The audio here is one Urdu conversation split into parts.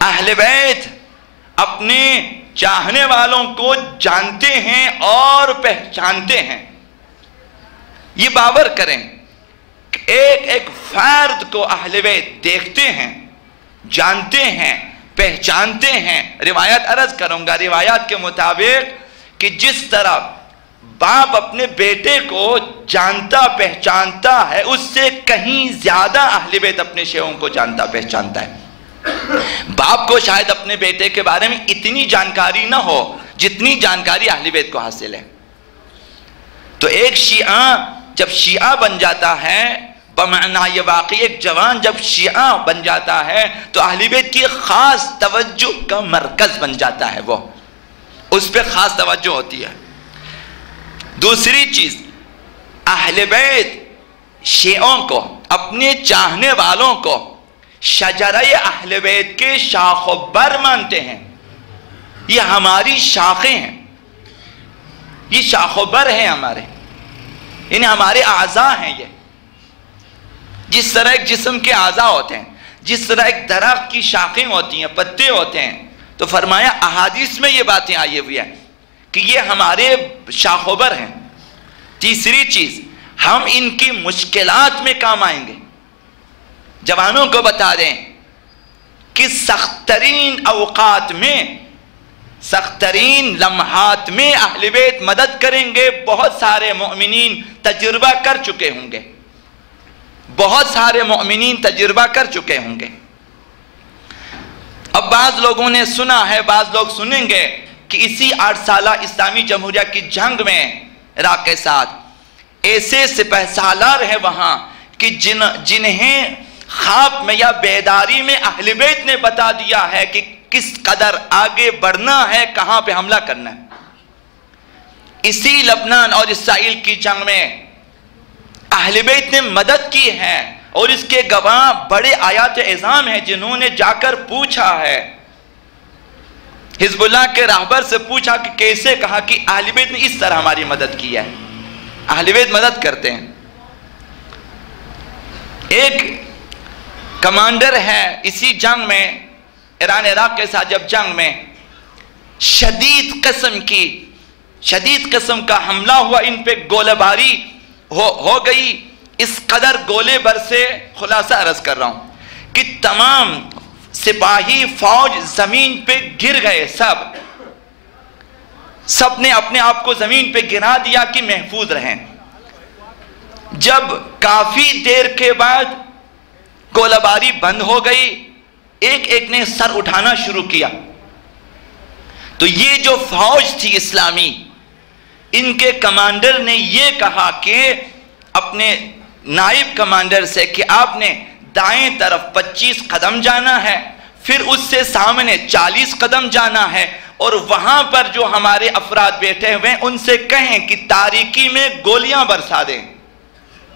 اہل بیت اپنے چاہنے والوں کو جانتے ہیں اور پہچانتے ہیں۔ یہ باور کریں، ایک ایک فرد کو اہل بیت دیکھتے ہیں، جانتے ہیں، پہچانتے ہیں۔ روایت عرض کروں گا، روایات کے مطابق کہ جس طرح باپ اپنے بیٹے کو جانتا پہچانتا ہے، اس سے کہیں زیادہ اہل بیت اپنے شیعوں کو جانتا پہچانتا ہے۔ باپ کو شاید اپنے بیٹے کے بارے میں اتنی جانکاری نہ ہو جتنی جانکاری اہل بیت کو حاصل ہے۔ تو ایک شیعہ جب شیعہ بن جاتا ہے، بمعنی یہ واقعی ایک جوان جب شیعہ بن جاتا ہے تو اہل بیت کی خاص توجہ کا مرکز بن جاتا ہے، وہ اس پہ خاص توجہ ہوتی ہے۔ دوسری چیز، اہل بیت شیعوں کو، اپنے چاہنے والوں کو شجرہ اہل بیت کے شاخ و بر مانتے ہیں۔ یہ ہماری شاخیں ہیں، یہ شاخ و بر ہیں ہمارے، یعنی ہمارے اعضاء ہیں۔ یہ جس طرح ایک جسم کے اعضاء ہوتے ہیں، جس طرح ایک درخت کی شاخیں ہوتی ہیں، پتے ہوتے ہیں، تو فرمایا احادیث میں یہ باتیں آئی ہوئی ہیں کہ یہ ہمارے شاخ و بر ہیں۔ تیسری چیز، ہم ان کی مشکلات میں کام آئیں گے۔ جوانوں کو بتا دیں کہ سخت ترین اوقات میں، سخت ترین لمحات میں اہل بیت مدد کریں گے۔ بہت سارے مومنین تجربہ کر چکے ہوں گے، بہت سارے مومنین تجربہ کر چکے ہوں گے۔ اب بعض لوگوں نے سنا ہے، بعض لوگ سنیں گے کہ اسی 8 سالہ اسلامی جمہوریہ کی جنگ میں عراق کے ساتھ ایسے سپہ سالار ہیں وہاں کہ جنہیں خواب میں یا بیداری میں اہل بیت نے بتا دیا ہے کہ کس قدر آگے بڑھنا ہے، کہاں پہ حملہ کرنا ہے۔ اسی لبنان اور اسرائیل کی جنگ میں اہل بیت نے مدد کی ہے، اور اس کے گواہ بڑے آیات اعظام ہیں جنہوں نے جا کر پوچھا ہے، حزب اللہ کے راہبر سے پوچھا کہ کیسے، کہا کہ اہل بیت نے اس طرح ہماری مدد کی ہے۔ اہل بیت مدد کرتے ہیں۔ ایک کمانڈر ہے اسی جنگ میں، ایران عراق کے ساتھ جب جنگ میں شدید قسم کا حملہ ہوا، ان پہ گولہ باری ہو گئی۔ اس قدر گولے بر سے خلاصہ عرض کر رہا ہوں کہ تمام سپاہی فوج زمین پہ گر گئے، سب نے اپنے آپ کو زمین پہ گرا دیا کہ محفوظ رہیں۔ جب کافی دیر کے بعد گولہ باری بند ہو گئی، ایک ایک نے سر اٹھانا شروع کیا، تو یہ جو فوج تھی اسلامی، ان کے کمانڈر نے یہ کہا کہ اپنے نائب کمانڈر سے کہ آپ نے دائیں طرف 25 قدم جانا ہے، پھر اس سے سامنے 40 قدم جانا ہے، اور وہاں پر جو ہمارے افراد بیٹھے ہوئے ہیں ان سے کہیں کہ تاریکی میں گولیاں برسا دیں،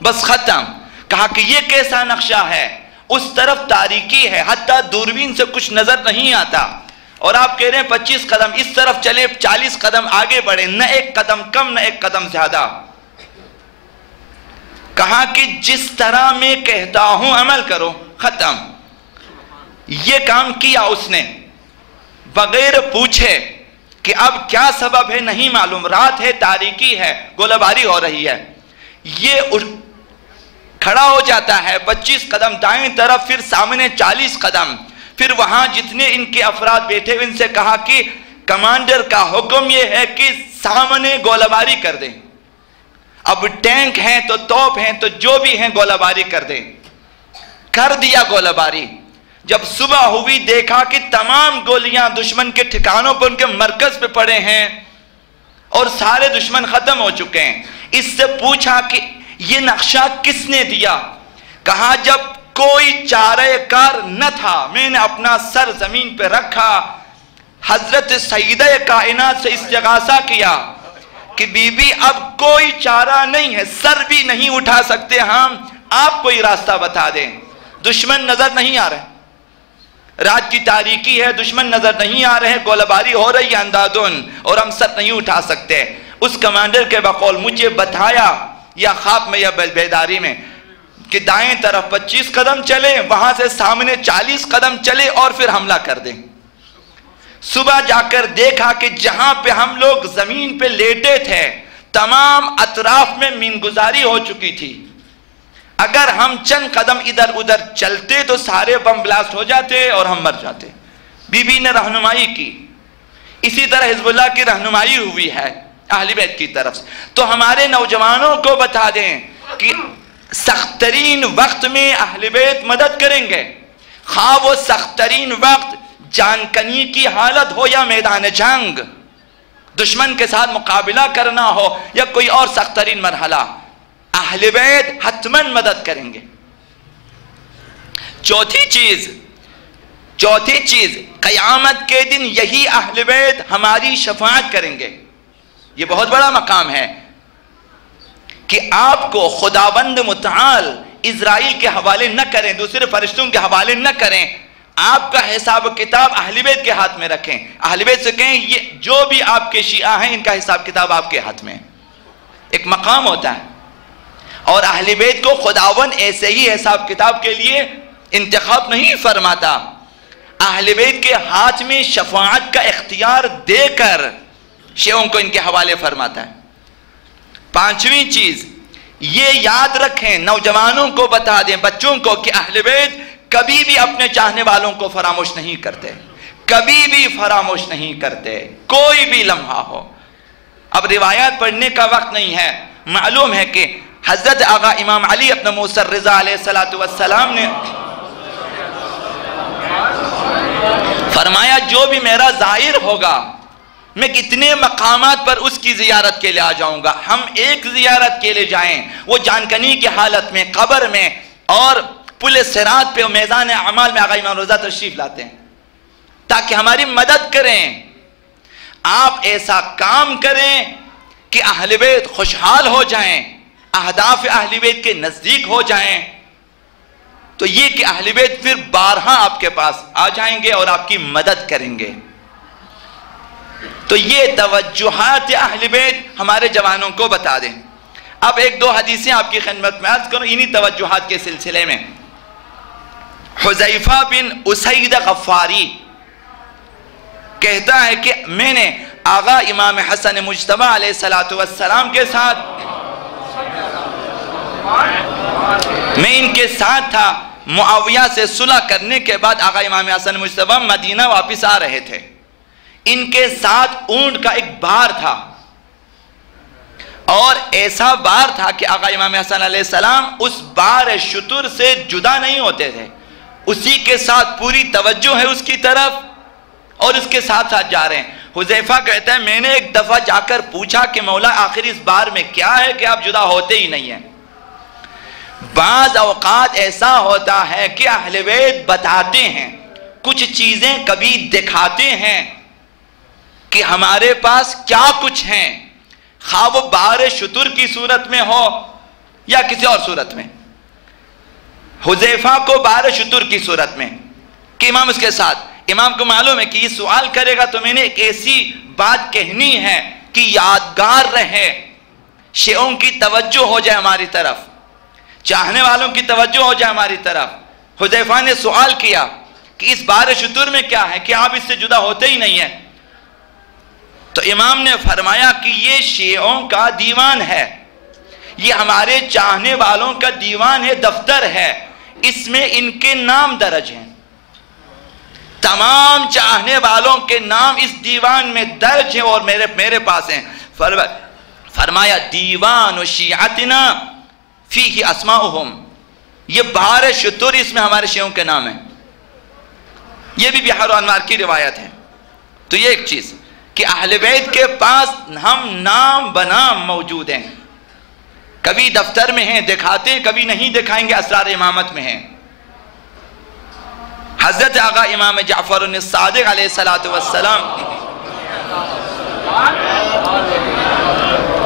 بس ختم۔ کہا کہ یہ کیسا نقشہ ہے، اس طرف تاریکی ہے، حتیٰ دوربین سے کچھ نظر نہیں آتا، اور آپ کہہ رہے ہیں 25 قدم اس طرف چلے، 40 قدم آگے بڑھیں، نہ ایک قدم کم نہ ایک قدم زیادہ۔ کہا کہ جس طرح میں کہتا ہوں عمل کرو، ختم۔ یہ کام کیا اس نے بغیر پوچھے کہ اب کیا سبب ہے نہیں معلوم، رات ہے، تاریکی ہے، گولہ باری ہو رہی ہے۔ یہ کھڑا ہو جاتا ہے، 25 قدم دائیں طرف، پھر سامنے 40 قدم، پھر وہاں جتنے ان کے افراد بیٹھے ان سے کہا کہ کمانڈر کا حکم یہ ہے کہ سامنے گولہ باری کر دیں، اب ٹینک ہیں تو توپ ہیں تو جو بھی ہیں گولہ باری کر دیں۔ کر دیا گولہ باری۔ جب صبح ہوئی دیکھا کہ تمام گولیاں دشمن کے ٹھکانوں پر، ان کے مرکز پہ پڑے ہیں، اور سارے دشمن ختم ہو چکے ہیں۔ اس سے پوچھا کہ یہ نقشہ کس نے دیا؟ کہا جب کوئی چارہ کار نہ تھا، میں نے اپنا سر زمین پہ رکھا، حضرت سیدہ کائنات سے استغاثہ کیا کہ بی بی اب کوئی چارہ نہیں ہے، سر بھی نہیں اٹھا سکتے ہم، آپ کوئی راستہ بتا دیں۔ دشمن نظر نہیں آ رہے، رات کی تاریکی ہے، دشمن نظر نہیں آ رہے، گولہ باری ہو رہی ہے اندھادھند، اور ہم سر نہیں اٹھا سکتے۔ اس کمانڈر کے بقول مجھے بتایا، یا خواب میں یا بیداری میں، کہ دائیں طرف 25 قدم چلے، وہاں سے سامنے 40 قدم چلے اور پھر حملہ کر دیں۔ صبح جا کر دیکھا کہ جہاں پہ ہم لوگ زمین پہ لیٹے تھے تمام اطراف میں مین گزاری ہو چکی تھی، اگر ہم چند قدم ادھر ادھر چلتے تو سارے بم بلاسٹ ہو جاتے اور ہم مر جاتے۔ بی بی نے رہنمائی کی، اسی طرح حزب اللہ کی رہنمائی ہوئی ہے اہل بیت کی طرف سے۔ تو ہمارے نوجوانوں کو بتا دیں کہ سخت ترین وقت میں اہل بیت مدد کریں گے، خواہ وہ سخت ترین وقت جان کنی کی حالت ہو یا میدان جنگ، دشمن کے ساتھ مقابلہ کرنا ہو یا کوئی اور سخت ترین مرحلہ، اہل بیت حتماً مدد کریں گے۔ چوتھی چیز قیامت کے دن یہی اہل بیت ہماری شفاعت کریں گے۔ یہ بہت بڑا مقام ہے کہ آپ کو خداوند متعال اسرائیل کے حوالے نہ کریں، دوسرے فرشتوں کے حوالے نہ کریں، آپ کا حساب و کتاب اہل بیت کے ہاتھ میں رکھیں۔ اہل بیت سے کہیں یہ جو بھی آپ کے شیعہ ہیں ان کا حساب کتاب آپ کے ہاتھ میں، ایک مقام ہوتا ہے، اور اہل بیت کو خداوند ایسے ہی حساب کتاب کے لیے انتخاب نہیں فرماتا، اہل بیت کے ہاتھ میں شفاعت کا اختیار دے کر شیعوں کو ان کے حوالے فرماتا ہے۔ پانچویں چیز یہ یاد رکھیں، نوجوانوں کو بتا دیں، بچوں کو، کہ اہل بیت کبھی بھی اپنے چاہنے والوں کو فراموش نہیں کرتے، کبھی بھی فراموش نہیں کرتے، کوئی بھی لمحہ ہو۔ اب روایات پڑھنے کا وقت نہیں ہے، معلوم ہے کہ حضرت آقا امام علی ابن موسیٰ الرضا علیہ السلام نے فرمایا جو بھی میرا زائر ہوگا میں کتنے مقامات پر اس کی زیارت کے لئے آ جاؤں گا۔ ہم ایک زیارت کے لئے جائیں، وہ جانکنی کی حالت میں، قبر میں، اور پل صراط پہ میدان اعمال میں آقا امام رضا تشریف لاتے ہیں تاکہ ہماری مدد کریں۔ آپ ایسا کام کریں کہ اہل بیت خوشحال ہو جائیں، اہداف اہل بیت کے نزدیک ہو جائیں، تو یہ کہ اہل بیت پھر بارہا آپ کے پاس آ جائیں گے اور آپ کی مدد کریں گے۔ تو یہ توجہات اہل بیت ہمارے جوانوں کو بتا دیں۔ اب ایک دو حدیثیں آپ کی خدمت میں عرض کروں انہی توجہات کے سلسلے میں۔ حذیفہ بن اسید غفاری کہتا ہے کہ میں نے آغا امام حسن مجتبی علیہ السلام کے ساتھ میں ان کے ساتھ تھا، معاویہ سے صلح کرنے کے بعد آغا امام حسن مجتبی مدینہ واپس آ رہے تھے، ان کے ساتھ اونٹ کا ایک بار تھا، اور ایسا بار تھا کہ آقا امام حسن علیہ السلام اس بار شتر سے جدا نہیں ہوتے تھے، اسی کے ساتھ پوری توجہ ہے اس کی طرف اور اس کے ساتھ ساتھ جا رہے ہیں۔ حذیفہ کہتا ہے میں نے ایک دفعہ جا کر پوچھا کہ مولا آخر اس بار میں کیا ہے کہ آپ جدا ہوتے ہی نہیں ہیں۔ بعض اوقات ایسا ہوتا ہے کہ اہل بیت بتاتے ہیں، کچھ چیزیں کبھی دکھاتے ہیں کہ ہمارے پاس کیا کچھ ہیں، خواہ وہ بار شتر کی صورت میں ہو یا کسی اور صورت میں۔ حذیفہ کو بار شتر کی صورت میں کہ امام اس کے ساتھ، امام کو معلوم ہے کہ یہ سوال کرے گا تو میں نے ایک ایسی بات کہنی ہے کہ یادگار رہے، شیعوں کی توجہ ہو جائے ہماری طرف، چاہنے والوں کی توجہ ہو جائے ہماری طرف۔ حذیفہ نے سوال کیا کہ اس بار شتر میں کیا ہے کہ آپ اس سے جدا ہوتے ہی نہیں ہیں، تو امام نے فرمایا کہ یہ شیعوں کا دیوان ہے، یہ ہمارے چاہنے والوں کا دیوان ہے، دفتر ہے، اس میں ان کے نام درج ہیں، تمام چاہنے والوں کے نام اس دیوان میں درج ہیں اور میرے پاس ہیں۔ فرمایا دیوان شیعتنا فیہ اسماؤہم، یہ بہار شتر اس میں ہمارے شیعوں کے نام ہیں، یہ بھی بحار و انوار کی روایت ہے۔ تو یہ ایک چیز کہ اہل بیت کے پاس ہم نام بنام موجود ہیں، کبھی دفتر میں ہیں دکھاتے ہیں، کبھی نہیں دکھائیں گے، اسرار امامت میں ہیں۔ حضرت آقا امام جعفر الصادق علیہ السلام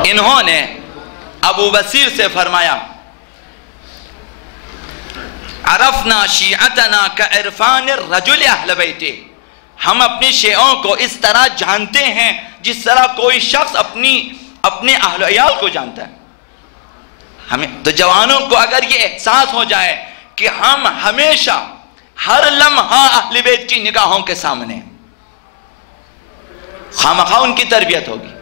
انہوں نے ابو بصیر سے فرمایا عرفنا شیعتنا کعرفان الرجل اہل بیتے، ہم اپنی شیعوں کو اس طرح جانتے ہیں جس طرح کوئی شخص اپنے اہل عیال کو جانتا ہے۔ تو جوانوں کو اگر یہ احساس ہو جائے کہ ہم ہمیشہ ہر لمحہ اہل بیت کی نگاہوں کے سامنے، خامخواہ ان کی تربیت ہوگی،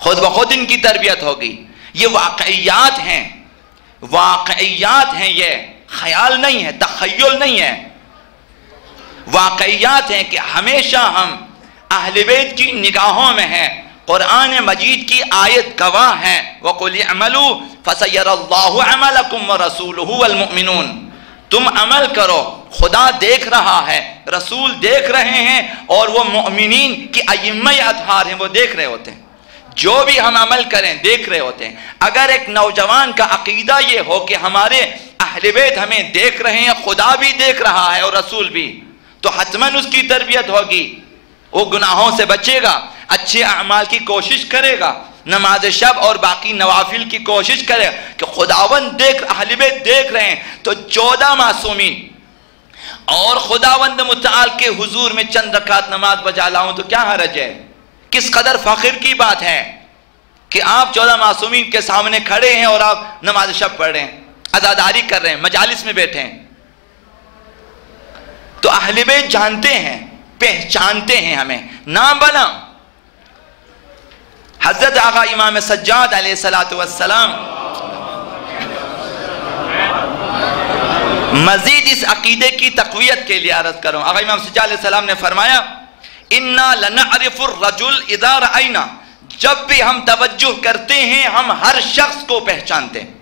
خود بخود ان کی تربیت ہوگی. یہ واقعیات ہیں، واقعیات ہیں، یہ خیال نہیں ہے، تخیل نہیں ہے، واقعیات ہیں کہ ہمیشہ ہم اہل بیت کی نگاہوں میں ہیں. قرآن مجید کی آیت گواہ ہے، وَقُلْ اعْمَلُوا فَسَيَرَى اللَّهُ عَمَلَكُمْ وَرَسُولُهُ وَالْمُؤْمِنُونَ. تم عمل کرو، خدا دیکھ رہا ہے، رسول دیکھ رہے ہیں، اور وہ مؤمنین کی ائمہ اطہار ہیں، وہ دیکھ رہے ہوتے ہیں. جو بھی ہم عمل کریں دیکھ رہے ہوتے ہیں. اگر ایک نوجوان کا عقیدہ یہ ہو کہ ہمارے اہل بیت ہمیں دیکھ رہے ہیں، خدا بھی دیکھ رہا ہے اور رسول بھی، تو حتماً اس کی تربیت ہوگی. وہ گناہوں سے بچے گا، اچھے اعمال کی کوشش کرے گا، نماز شب اور باقی نوافل کی کوشش کرے کہ خداوند اہل بیت دیکھ رہے ہیں. تو 14 معصومین اور خداوند متعال کے حضور میں چند رکعت نماز بجا لاؤں تو کیا حرج ہے؟ کس قدر فخر کی بات ہے کہ آپ 14 معصومین کے سامنے کھڑے ہیں اور آپ نماز شب پڑھ رہے ہیں، عزاداری کر رہے ہیں، مجالس میں بیٹھے ہیں. تو اہل بیت جانتے ہیں، پہچانتے ہیں ہمیں، نام بنا. حضرت آقا امام سجاد علیہ السلام مزید اس عقیدے کی تقویت کے لیے عرض کروں. آقا امام سجاد علیہ السلام نے فرمایا اِنَّا لَنَعْرِفُ الرَّجُلِ اِذَا رَأَيْنَا. جب بھی ہم توجہ کرتے ہیں ہم ہر شخص کو پہچانتے ہیں.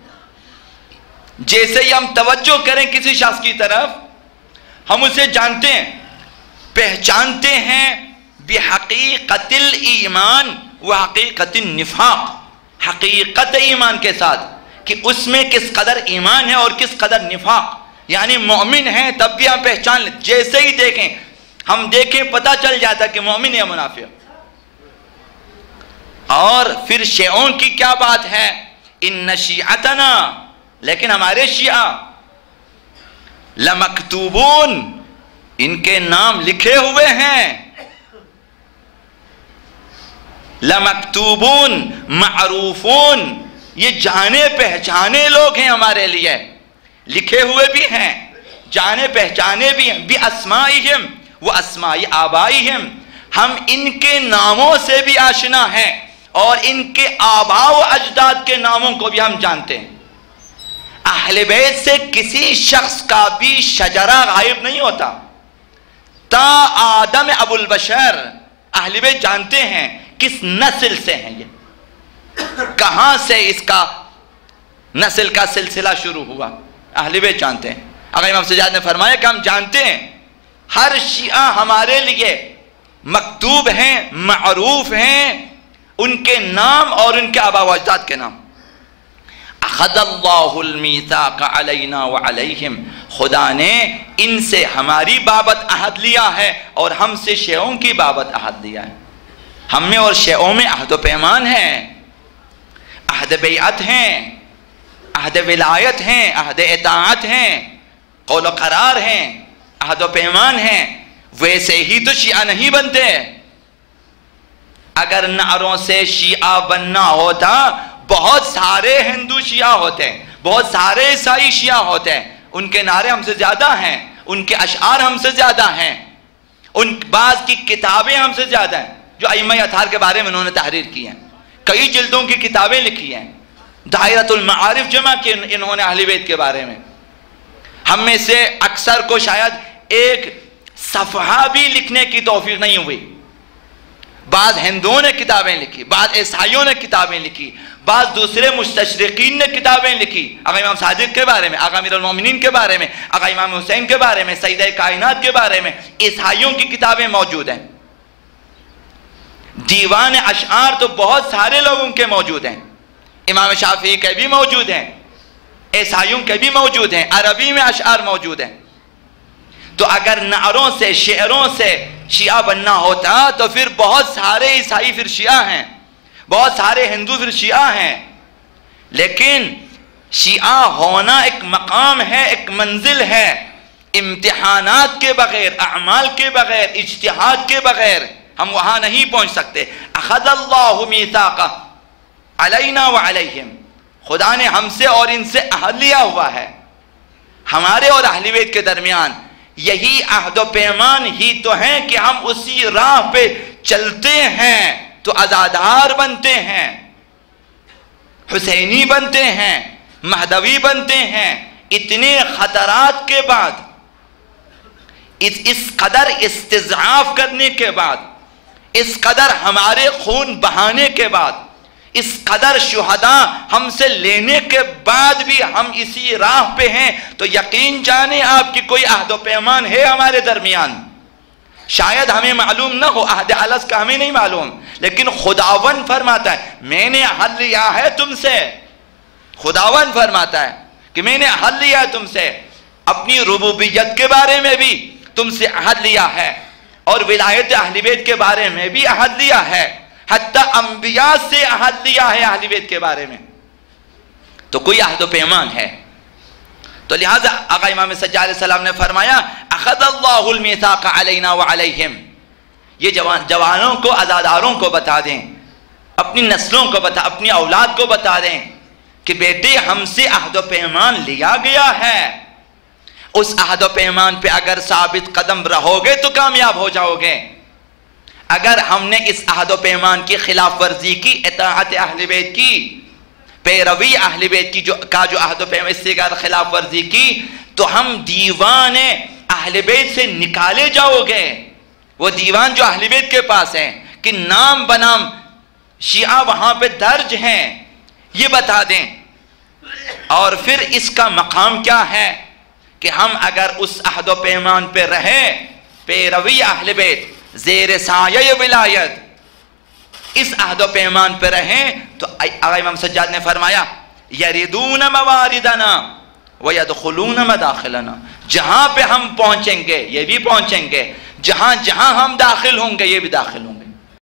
جیسے ہی ہم توجہ کریں کسی شخص کی طرف ہم اسے جانتے ہیں، پہچانتے ہیں. بحقیقت الایمان و حقیقت النفاق. حقیقت ایمان کے ساتھ کہ اس میں کس قدر ایمان ہے اور کس قدر نفاق. یعنی مومن ہیں تب بھی ہم پہچان لیں، جیسے ہی دیکھیں ہم دیکھیں پتہ چل جاتا کہ مومن یا منافق. اور پھر شیعوں کی کیا بات ہے، ان شیعتنا، لیکن ہمارے شیعہ لمکتوبون، ان کے نام لکھے ہوئے ہیں. لمکتوبون معروفون، یہ جانے پہچانے لوگ ہیں ہمارے لیے، لکھے ہوئے بھی ہیں، جانے پہچانے بھی ہیں. بِأَسْمَائِهِمْ وَأَسْمَاءِ آبائِهِمْ، ہم ان کے ناموں سے بھی آشنا ہیں اور ان کے آباء و اجداد کے ناموں کو بھی ہم جانتے ہیں. اہل بیت سے کسی شخص کا بھی شجرہ غائب نہیں ہوتا. تا آدم ابو البشر اہل بیت جانتے ہیں کس نسل سے ہیں، یہ کہاں سے اس کا نسل کا سلسلہ شروع ہوا، اہل بیت جانتے ہیں. اگر امام سجاد نے فرمایا کہ ہم جانتے ہیں ہر شیعہ ہمارے لیے مکتوب ہیں، معروف ہیں، ان کے نام اور ان کے آباء و اجداد کے نام. اخذ اللہ المیثاق علینا وعلیہم، خدا نے ان سے ہماری بابت عہد لیا ہے اور ہم سے شیعوں کی بابت عہد لیا ہے. ہم میں اور شیعوں میں عہد و پیمان ہے، عہد بیعت ہیں، عہد ولایت ہیں، عہد اطاعت ہیں، قول و قرار ہیں، عہد و پیمان ہیں. ویسے ہی تو شیعہ نہیں بنتے. اگر نعروں سے شیعہ بننا ہوتا بہت سارے ہندو شیعہ ہوتے ہیں، بہت سارے عیسائی شیعہ ہوتے ہیں. ان کے نعرے ہم سے زیادہ ہیں، ان کے اشعار ہم سے زیادہ ہیں، ان بعض کی کتابیں ہم سے زیادہ ہیں جو ائمہ اطہار کے بارے میں انہوں نے تحریر کی ہیں. کئی جلدوں کی کتابیں لکھی ہیں، دائرۃ المعارف جمع کی انہوں نے اہل بیت کے بارے میں. ہم میں سے اکثر کو شاید ایک صفحہ بھی لکھنے کی توفیق نہیں ہوئی. بعض ہندوؤں نے کتابیں لکھی، بعض عیسائیوں نے کتابیں لکھی، بعض دوسرے مستشرقین نے کتابیں لکھی. آقا امام صادق کے بارے میں، آقا امیر المومنین کے بارے میں، آقا امام حسین کے بارے میں، سیدہ کائنات کے بارے میں عیسائیوں کی کتابیں موجود ہیں. دیوان اشعار تو بہت سارے لوگوں کے موجود ہیں، امام شافعی کے بھی موجود ہیں، عیسائیوں کے بھی موجود ہیں، عربی میں اشعار موجود ہیں. تو اگر نعروں سے شعروں سے شیعہ بننا ہوتا تو پھر بہت سارے عیسائی پھر شیعہ ہیں، بہت سارے ہندو پھر شیعہ ہیں. لیکن شیعہ ہونا ایک مقام ہے، ایک منزل ہے. امتحانات کے بغیر، اعمال کے بغیر، اجتہاد کے بغیر ہم وہاں نہیں پہنچ سکتے. اخذ اللہ میثاق علینا وعلیہم، خدا نے ہم سے اور ان سے عہد لیا ہوا ہے، ہمارے اور اہل بیت کے درمیان یہی عہد و پیمان ہی تو ہیں کہ ہم اسی راہ پہ چلتے ہیں تو عزادار بنتے ہیں، حسینی بنتے ہیں، مہدوی بنتے ہیں۔ اتنے خطرات کے بعد، اس قدر استضعاف کرنے کے بعد، اس قدر ہمارے خون بہانے کے بعد، اس قدر شہداء ہم سے لینے کے بعد بھی ہم اسی راہ پہ ہیں، تو یقین جانیں آپ کی کوئی عہد و پیمان ہے ہمارے درمیان۔ شاید ہمیں معلوم نہ ہو، عہد الست کا ہمیں نہیں معلوم، لیکن خداوند فرماتا ہے میں نے عہد لیا ہے تم سے۔ خداوند فرماتا ہے کہ میں نے عہد لیا ہے تم سے، اپنی ربوبیت کے بارے میں بھی تم سے عہد لیا ہے، اور ولایت اہل بیت کے بارے میں بھی عہد لیا ہے، حتیٰ انبیاء سے عہد لیا ہے اہل بیت کے بارے میں، تو کوئی عہد و پیمان ہے۔ تو لہٰذا آقا امام سجاد علیہ السلام نے فرمایا اخذ اللہ المیثاق علینا وعلیہم، یہ جوانوں کو، عزاداروں کو بتا دیں، اپنی نسلوں کو بتا، اپنی اولاد کو بتا دیں کہ بیٹے ہم سے عہد و پیمان لیا گیا ہے، اس عہد و پیمان پہ اگر ثابت قدم رہو گے تو کامیاب ہو جاؤ گے، اگر ہم نے اس عہد و پیمان کی خلاف ورزی کی، اطاعت اہل بیت کی، پیروی اہل بیت کی جو عہد و پیمان، اس سے اگر خلاف ورزی کی تو ہم دیوان اہل بیت سے نکالے جاؤ گے۔ وہ دیوان جو اہل بیت کے پاس ہیں کہ نام بنام شیعہ وہاں پہ درج ہیں، یہ بتا دیں۔ اور پھر اس کا مقام کیا ہے کہ ہم اگر اس عہد و پیمان پہ رہیں، پیروی اہل بیت، زیر سایہ ولایت، اس عہد و پیمان پہ رہیں، تو آقا امام سجاد نے فرمایا یریدون مواردنا ویدخلون مداخلنا، جہاں پہ ہم پہنچیں گے یہ بھی پہنچیں گے، جہاں جہاں ہم داخل ہوں گے یہ بھی داخل ہوں گے۔